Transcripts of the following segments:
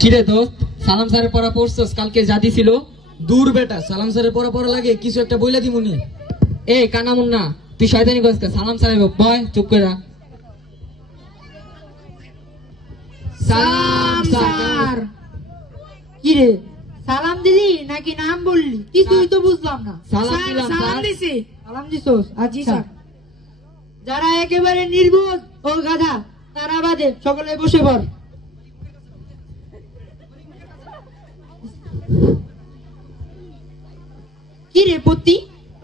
কিরে দোস্ত সালাম স্যারের পড়া পড়ছস? কালকে জাতি ছিল দূর বেটা সালাম স্যারের পড়া পড়া লাগে কিছু একটা বইলা দিমুনি এ কানামুন্না তুই শয়তানি করছিস সালাম স্যারের বয় চুপ করে সালাম রে সালাম দিলি নাকি নাম বললি? কিছুই তো বুঝলাম না। সালাম দিলাম স্যার। দিছি। সালাম দিছোস? জি স্যার। যারা একেবারে নির্বোধ ও গাধা তারা বাদে সকলে বসে পড়। কি রে পত্তি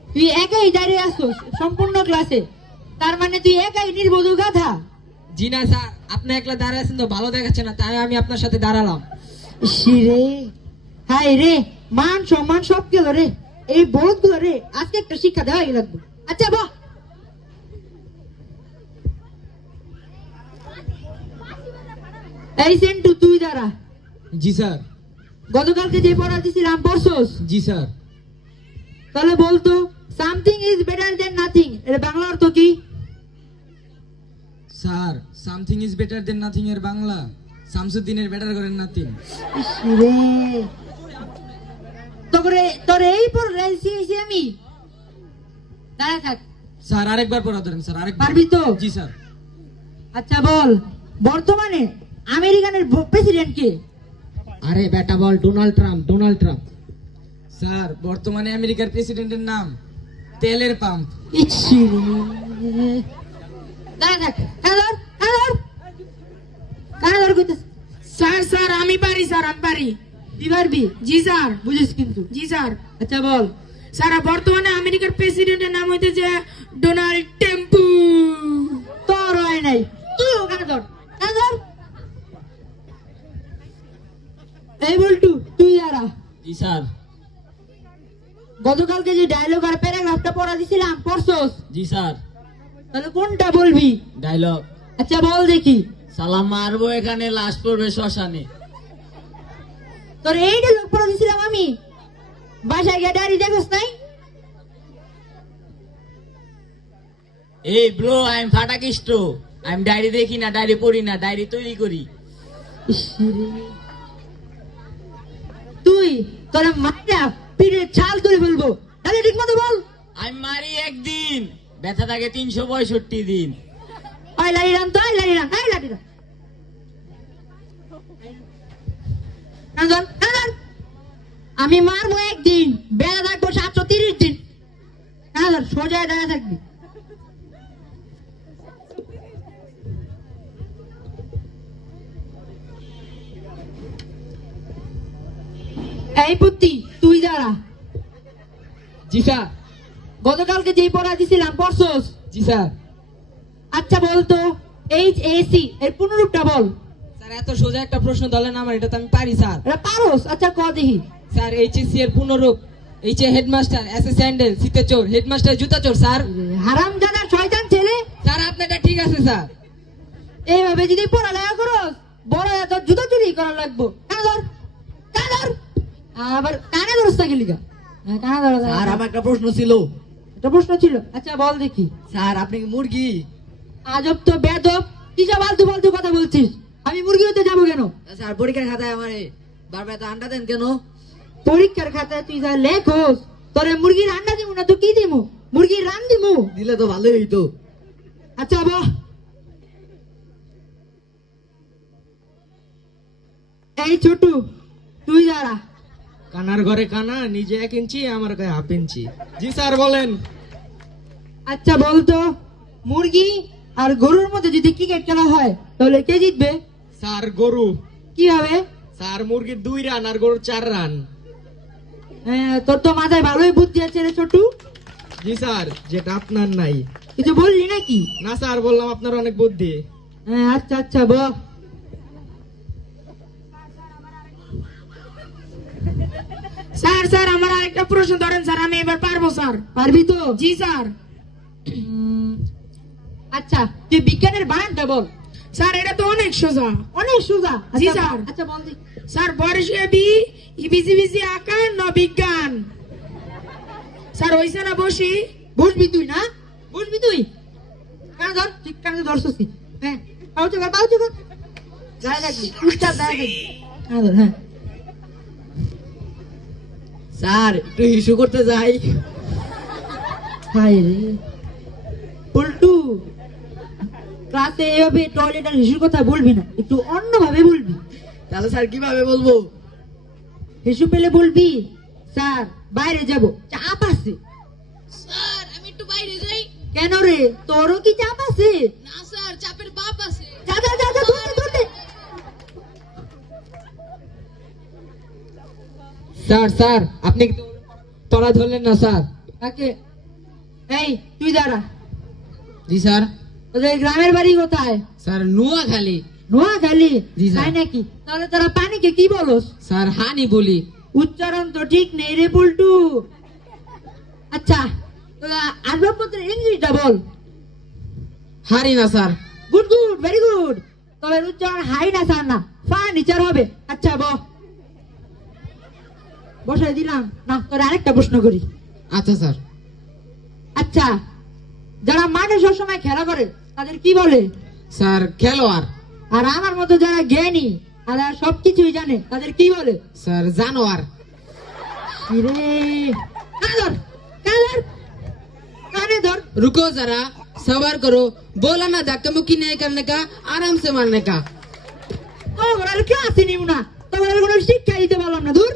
তুই একাই দাঁড়িয়ে আসছোস সম্পূর্ণ ক্লাসে? তার মানে তুই একাই নির্বোধ গাধা? জি না স্যার। আপনি একলা দাঁড়িয়ে আছেন তো ভালো দেখাচ্ছে না তাই আমি আপনার সাথে দাঁড়ালাম। রে। হাই রে মান সম্মান সব গেল রে। এই বহুতগুলো রে আজকে একটা শিক্ষা দেওয়াই লাগবে। আচ্ছা বাহ। এই সেন্টু তুই দাঁড়া। জি স্যার। গতকালকে যে পড়া দিছিলাম পড়ছস? জি স্যার। তাহলে বলতো something is better than nothing. এর বাংলা অর্থ কি? Sir something is better than nothing এর বাংলা। শামসুদ্দিনের বেটার করেন ইস রে তোরে তোরে এই পর রেলসি আমি। দাঁড়া থাক। স্যার আরেকবার পড়া ধরেন স্যার আরেকবার। পারবি তো? জি স্যার। আচ্ছা বল। বর্তমানে আমেরিকানের প্রেসিডেন্ট কে? আরে বেটা বল Donald Trump Donald Trump. Sir বর্তমানে আমেরিকার প্রেসিডেন্টের নাম তেলের পাম্প। দাঁড়া থাক। কানাদার কইতে স্যার আমি পারি স্যার আমি পারি। তুই পারবি জি স্যার। বুঝিস কিন্তু। জি স্যার। আচ্ছা বল। স্যার বর্তমানে আমেরিকার প্রেসিডেন্টের নাম হইতেছে ডোনাল্ড টেম্পু। তোর হয় নাই। তুইও কানাদার কানাদার এই বলটু তুই যারা জি স্যার। গতকালকে যে ডায়লগ আর প্যারাগ্রাফটা পড়া দিছিলাম পড়ছস? জি স্যার। তাহলে কোনটা বলবি? ডায়লগ আচ্ছা বল দেখি। সালাম মারবো এখানে লাশ পড়বে শ্মশানে। তোর এই ডায়লগ পড়া দিছিলাম আমি বাসায় গিয়ে ডায়েরি দেখোস নাই? এই ব্রো আই এম ফাটাকিষ্ট। আই এম ডায়েরি দেখি না ডায়েরি পড়ি না ডায়েরি তৈরি করি। তুই তোর মাটা পিঠে ছাল তুলে ফেলব। তাহলে ঠিক মতো বল। আমি মারি একদিন ব্যথা থাকে তিনশো পঁয়ষট্টি দিন। তো কান্দন। আমি মারবো একদিন বেলা থাকব সাতশো তিরিশ দিন কানাদার সোজা দাঁড়া থাকবি এই পুত্তি তুই দাঁড়া জি স্যার গতকালকে যেই পড়া দিছিলাম পড়ছস? জি স্যার আচ্ছা বলতো এইচ এসি এর পুনরূপটা বল। স্যার এত সোজা একটা প্রশ্ন দলেন আমার এটা তো আমি পারি স্যার। এটা পারোস? আচ্ছা ক দেখি। স্যার এইচএসসি এর পুনরূপ H A headmaster S A sandal শীতে চোর হেডমাস্টার জুতা চোর স্যার। হারাম জানা শয়তান ছেলে? স্যার আপনারটা ঠিক আছে স্যার। এইভাবে যদি পড়ালেখা করস বড় এত জুতো চুরি করা লাগবো। কানে ধর কানে ধর। আবার কানে ধরস গেলিগা হ্যাঁ, কানে ধর আর আমার একটা প্রশ্ন ছিল। এটা প্রশ্ন ছিল। আচ্ছা বল দেখি। স্যার আপনি কি মুরগি? আজব তো বেদব। কি ফালতু কথা বলছিস? আমি মুরগি হতে যাব কেন? স্যার পরীক্ষার খাতায় আমার বারবার তো আন্ডা দেন কেন? পরীক্ষার খাতায় তুই যা লেখোস তোরে মুরগির আন্ডা না তো কি দিমু? মুরগির রান দিমু? দিলে তো ভালোই হইতো। আচ্ছা বাহ এই ছোটু তুই যারা কানার ঘরে কানা নিজে এক ইঞ্চি আমার গায়ে হাফ ইঞ্চি। জি স্যার বলেন। আচ্ছা বলতো মুরগি আর গরুর মধ্যে যদি ক্রিকেট খেলা হয় তাহলে কে জিতবে? স্যার গরু। কি হবে? স্যার মুরগির দুই রান আর গরুর চার রান। হ্যাঁ, তোর তো মাথায় ভালোই বুদ্ধি আছে রে ছোটু। জি স্যার যেটা আপনার নাই। কিছু বললি নাকি? না স্যার বললাম আপনার অনেক বুদ্ধি। হ্যাঁ আচ্ছা আচ্ছা বল স্যার স্যার আমার আরেকটা প্রশ্ন ধরেন স্যার আমি এবার পারব স্যার। পারবি তো? জি স্যার। আচ্ছা তুই বিজ্ঞানের বানানটা বল। স্যার এটা তো অনেক সোজা অনেক সুজা। জি, আচ্ছা, স্যার। আচ্ছা বল স্যার বর্ষে বি ইবিসি বিসি আকার ন বিজ্ঞান। স্যার হইছে না বসি। বুঝবি তুই না? বুঝবি তুই? কেন ধর ঠিক কেন ধরছিস হ্যাঁ দেখবি উস্তাদ যায় দেখবি হ্যাঁ হ্যাঁ। স্যার একটু ইস্যু করতে যাই। হায় রে। পল্টু। ক্লাসে এভাবে টয়লেট আর হিসুর কথা বলবি না একটু অন্যভাবে বলবি। তাহলে স্যার কীভাবে বলব? হিসু পেলে বলবি স্যার বাইরে যাব চাপ আছে। স্যার আমি একটু বাইরে যাই। কেন রে? তোরও কি চাপ আছে? না স্যার চাপের বাপ আছে। যা যা যা যা ধরতে ধরতে স্যার স্যার আপনি কি তলা ধরলেন না স্যার। তাকে এই তুই দাঁড়া। জি স্যার। তোদের গ্রামের বাড়ি কোথায়? স্যার নুয়া খালি নোয়াখালী তাই নাকি? তাহলে তারা পানিকে কি বলস? স্যার হানি বলি। উচ্চারণ তো ঠিক নেই রে পল্টু। আচ্ছা তোরা আসবাবপত্রের ইংলিশটা বল। হারি না sir. Good good very good. তবে উচ্চারণ হাই না স্যার না। ফার্নিচার হবে। আচ্ছা ব। বসাই দিলাম। না তোর আরেকটা প্রশ্ন করি। আচ্ছা স্যার। আচ্ছা যারা মাঠে সবসময় খেলা করে তাদের কি বলে স্যার খেলোয়াড় আর আমার মতো যারা জ্ঞানী আর যারা সবকিছুই জানে তাদের কি বলে স্যার জানোয়ার রে কানে ধর কানে ধর কানে ধর रुको जरा सबर करो बोला ना धक्का मुक्की नहीं करने का आराम से मारने का তোমার আর কেউ আসেনি না তোমার আর কোনো শিক্ষা দিতে পারলাম না দূর